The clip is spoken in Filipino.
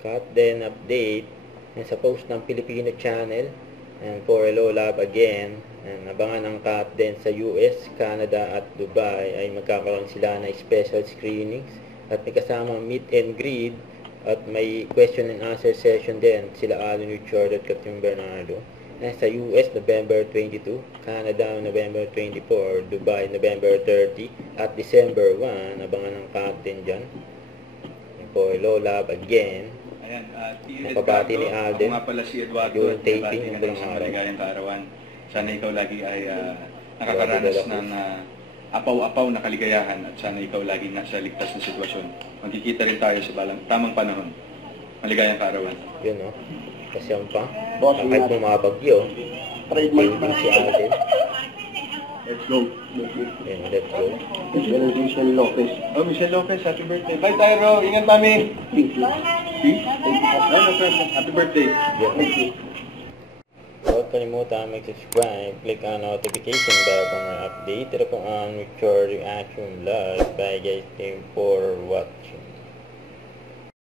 cut then update and sa post ng Filipino channel and for Hello Love again. And abangan ang cut din sa US, Canada at Dubai ay magkakaroon sila ng special screenings at may kasamang meet and greet at may question and answer session din sila Allen Richard at Catherine Bernardo. And sa US, November 22, Canada, November 24, Dubai, November 30, at December 1, abangan ng captain dyan. And for Hello Love again. Ayan, Nakabati ni Alden. Ako nga pala si Eduardo. Yung taping ng buong isang araw. maligayang kaarawan. Sana ikaw lagi ay nakakaranas ng apaw-apaw na kaligayahan at sana ikaw lagi nasa ligtas na sitwasyon. Magkikita rin tayo sa tamang panahon. Maligayang kaarawan. Yun, no? Kasi ang pa, kahit bumabagyo, waiting si Alden. Let's go. Yan, let's go. Michelle Lopez. Oh, Michelle Lopez, happy birthday. Bye, Tyro. Ingat, mami. Peace. No problem. Happy birthday. Yan. Huwag kalimutan mag-subscribe, click on notification bell for more update. Ito po ang Richard Reaction Live. Bye guys, thank you for watching.